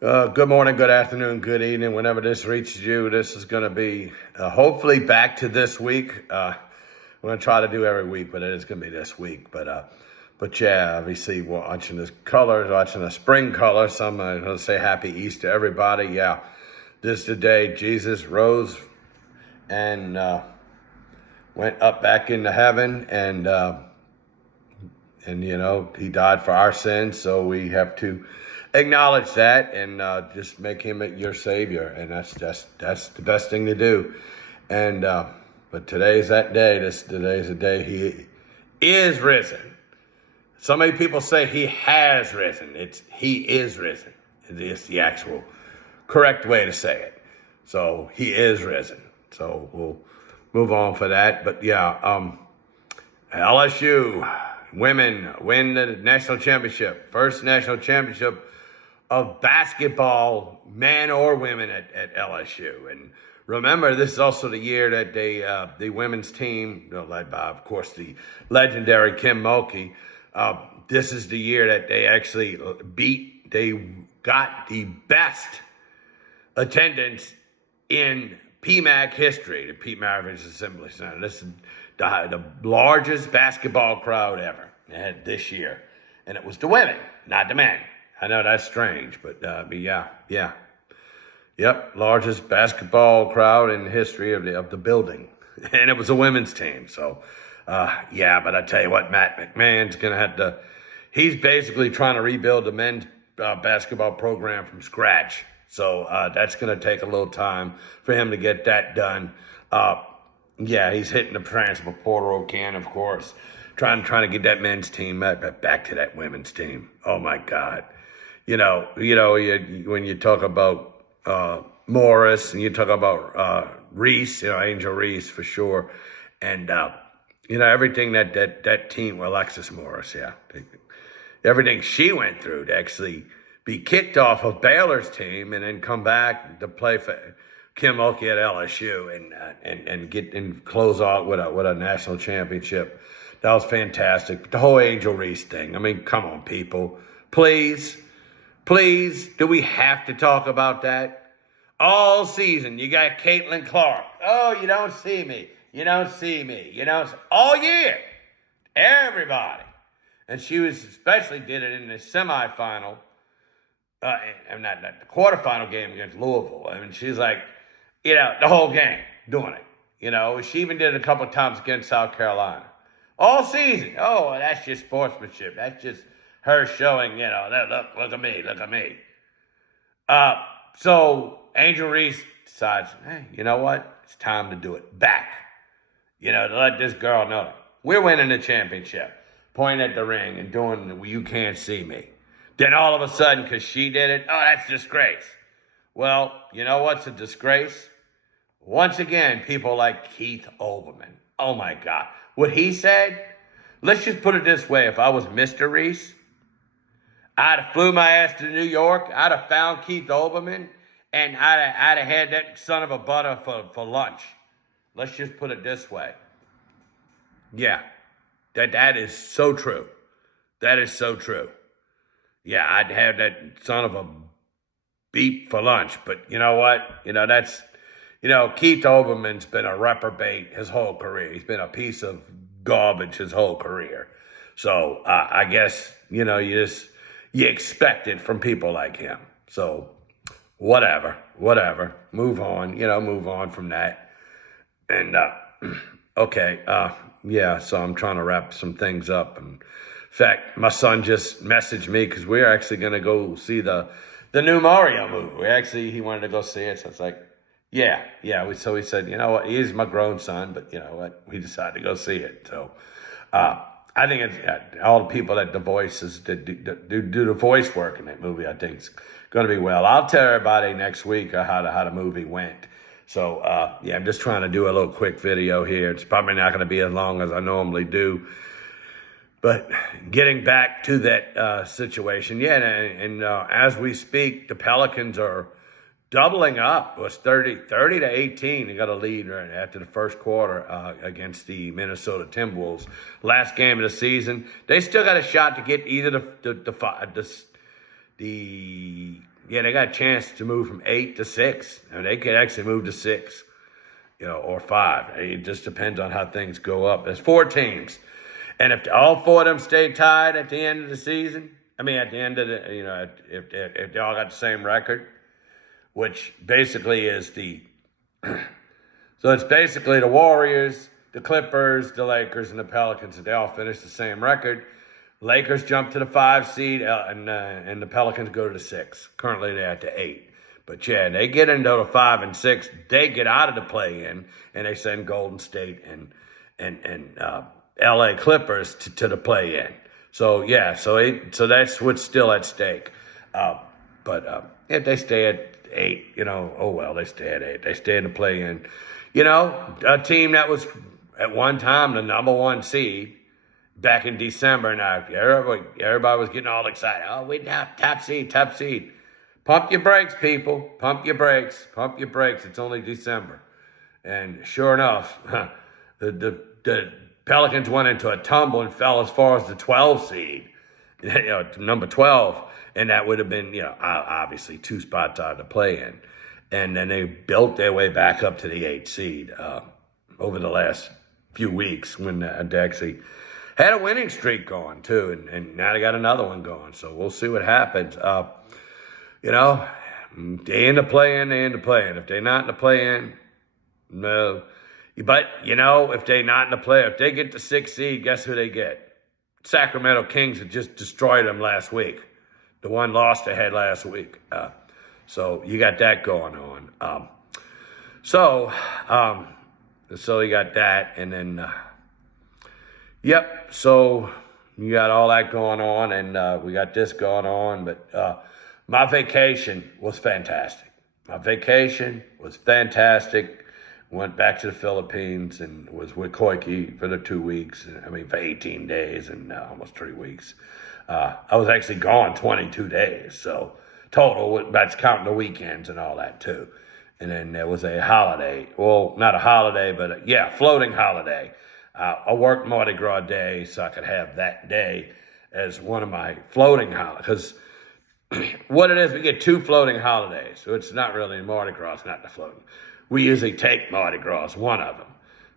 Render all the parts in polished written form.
Good morning, good afternoon, good evening. Whenever this reaches you, this is going to be hopefully back to this week. We're going to try to do every week, but it is going to be this week. But yeah, obviously watching the colors, watching the spring colors. Some are going to say Happy Easter, everybody. Yeah, this is the day Jesus rose and went up back into heaven, and he died for our sins, so we have to acknowledge that and just make him your savior, and that's the best thing to do. And but today's that day. Today's the day he is risen. So many people say he has risen. It's he is risen. It's the actual correct way to say it. So he is risen. So we'll move on for that. But yeah, LSU women win the national championship. First national championship of basketball, men or women at LSU. And remember, this is also the year that the women's team, led by, of course, the legendary Kim Mulkey, this is the year that they actually they got the best attendance in PMAC history, the Pete Maravich Assembly Center. This is the largest basketball crowd ever this year. And it was the women, not the men. I know that's strange, but yeah. Yep, largest basketball crowd in the history of the building. And it was a women's team. So, yeah, but I tell you what, Matt McMahon's going to have to, he's basically trying to rebuild the men's basketball program from scratch. So that's going to take a little time for him to get that done. Yeah, he's hitting the transfer portal again, of course, trying to get that men's team back to that women's team. Oh, my God. When you talk about Morris and you talk about Reese, Angel Reese for sure. And, everything that team, well, Alexis Morris, yeah. Everything she went through to actually be kicked off of Baylor's team and then come back to play for Kim Mulkey at LSU and close out with a national championship. That was fantastic. The whole Angel Reese thing. I mean, come on, people. Please, do we have to talk about that? All season, you got Caitlin Clark. Oh, you don't see me. All year. Everybody. And she especially did it in the semifinal. And not the quarterfinal game against Louisville. I mean, she's like, the whole game doing it. She even did it a couple of times against South Carolina. All season. Oh, that's just sportsmanship. That's just her showing, look at me. So Angel Reese decides, hey, you know what? It's time to do it back. To let this girl know we're winning the championship. Pointing at the ring and doing the you can't see me. Then all of a sudden, because she did it, oh, that's disgrace. Well, you know what's a disgrace? Once again, people like Keith Olbermann. Oh, my God. What he said, let's just put it this way. If I was Mr. Reese, I'd have flew my ass to New York. I'd have found Keith Olbermann, and I'd have had that son of a butter for lunch. Let's just put it this way. Yeah, that is so true. That is so true. Yeah, I'd have that son of a beep for lunch. But you know what? That's, Keith Olbermann's been a reprobate his whole career. He's been a piece of garbage his whole career. So I guess, you expect it from people like him. So whatever. Move on from that. And, okay, yeah, so I'm trying to wrap some things up. And in fact, my son just messaged me because we're actually going to go see the new Mario movie. He wanted to go see it. So it's like, yeah. So he said, you know what? He is my grown son, but you know what? We decided to go see it. So I think it's all the people that do the voice work in that movie, I think it's going to be well. I'll tell everybody next week how the movie went. So, yeah, I'm just trying to do a little quick video here. It's probably not going to be as long as I normally do. But getting back to that situation, yeah, and as we speak, the Pelicans are doubling up. It was 30 to 18. They got a lead right after the first quarter against the Minnesota Timberwolves. Last game of the season. They still got a shot to get either the Yeah, they got a chance to move from 8 to 6. I mean, they could actually move to 6, or 5. It just depends on how things go up. There's 4 teams. And if all 4 of them stay tied at the end of the season, at the end of the, if they all got the same record, which basically is so it's basically the Warriors, the Clippers, the Lakers, and the Pelicans. If they all finish the same record, Lakers jump to the 5 seed, and the Pelicans go to the 6. Currently, they're at the 8. But yeah, they get into the 5 and 6. They get out of the play-in, and they send Golden State and L.A. Clippers to the play-in. So yeah, so that's what's still at stake. But if they stay at 8, oh well, they stay at 8. They stay in the play-in. A team that was at one time the number 1 seed back in December. Now everybody was getting all excited. Oh, we have top seed. Pump your brakes, people. Pump your brakes. It's only December. And sure enough, the Pelicans went into a tumble and fell as far as the 12 seed, number 12. And that would have been, obviously 2 spots out to play in. And then they built their way back up to the 8 seed over the last few weeks when they actually had a winning streak going, too. And now they got another one going. So we'll see what happens. They in the play-in, If they're not in the play-in, no. But, if they're not in the play, if they get the 6th seed, guess who they get? Sacramento Kings had just destroyed them last week. The one loss they had last week. So you got that going on. So you got that. And then, so you got all that going on. And we got this going on. But my vacation was fantastic. Went back to the Philippines and was with Koike for the 2 weeks. For 18 days and almost 3 weeks. I was actually gone 22 days. So total, that's counting the weekends and all that too. And then there was a holiday. Well, not a holiday, but floating holiday. I worked Mardi Gras Day so I could have that day as one of my floating holidays. Because what it is, we get 2 floating holidays. So it's not really Mardi Gras, it's not the floating. We usually take Mardi Gras as one of them.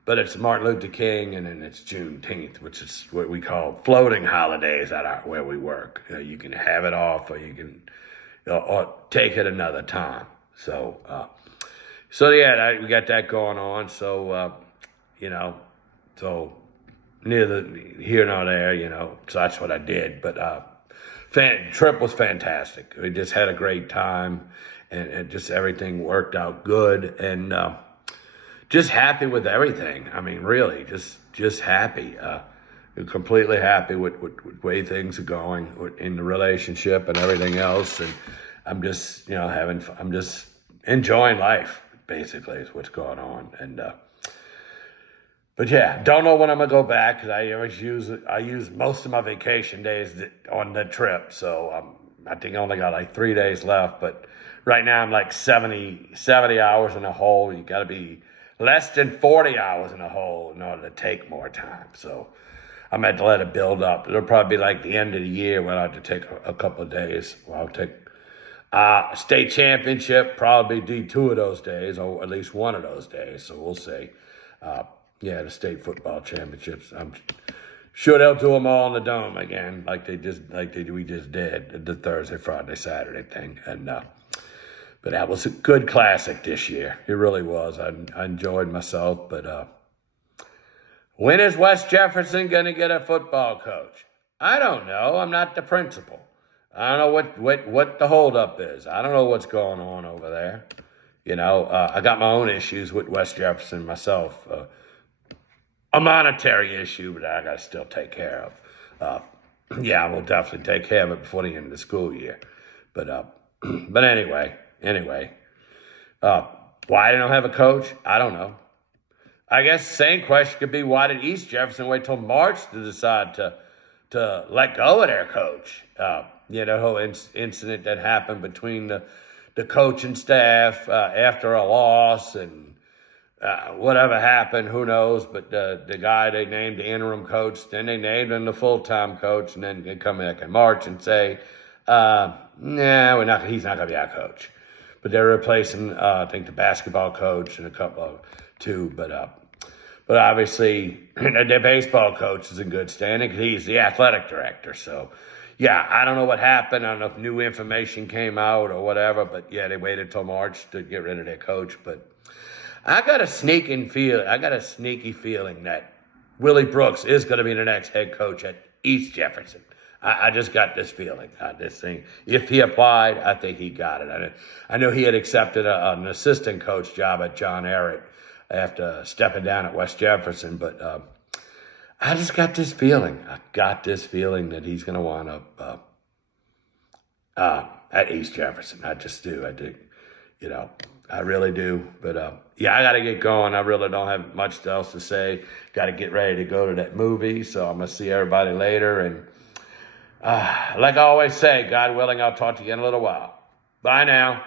But it's Martin Luther King, and then it's Juneteenth, which is what we call floating holidays where we work. You can have it off, or you can or take it another time. So, we got that going on. So, so neither here nor there, so that's what I did. But trip was fantastic. We just had a great time, and just everything worked out good, and just happy with everything. Really, just happy. Completely happy with the way things are going in the relationship and everything else. And I'm just, having fun. I'm just enjoying life, basically, is what's going on. And, but yeah, don't know when I'm going to go back because I use most of my vacation days on the trip. So I think I only got like 3 days left. But right now I'm like 70 hours in a hole. You got to be less than 40 hours in a hole in order to take more time. So I'm going to have to let it build up. It'll probably be like the end of the year when I have to take a couple of days. Well, I'll take state championship, probably do 2 of those days, or at least 1 of those days. So we'll see. The state football championships. I'm sure they'll do them all in the dome again, like we just did the Thursday, Friday, Saturday thing. And but that was a good classic this year. It really was. I enjoyed myself. But when is West Jefferson going to get a football coach? I don't know. I'm not the principal. I don't know what the holdup is. I don't know what's going on over there. I got my own issues with West Jefferson myself. A monetary issue, but I got to still take care of. I will definitely take care of it before the end of the school year. But anyway, why they don't have a coach? I don't know. I guess the same question could be, why did East Jefferson wait till March to decide to let go of their coach? The whole incident that happened between the coaching staff after a loss, and whatever happened, who knows? But the guy they named the interim coach, then they named him the full-time coach, and then they come back in March and say, He's not going to be our coach. But they're replacing, I think, the basketball coach and a couple of two. But obviously, their baseball coach is in good standing because he's the athletic director. So, yeah, I don't know what happened. I don't know if new information came out or whatever. But, yeah, they waited till March to get rid of their coach. But I got a sneaky feeling that Willie Brooks is going to be the next head coach at East Jefferson. I just got this feeling, this thing. If he applied, I think he got it. I know he had accepted an assistant coach job at John Ehret after stepping down at West Jefferson, but I just got this feeling. I got this feeling that he's going to wind up at East Jefferson. I just do. I do. I really do. But, yeah, I got to get going. I really don't have much else to say. Got to get ready to go to that movie, so I'm going to see everybody later. And like I always say, God willing, I'll talk to you in a little while. Bye now.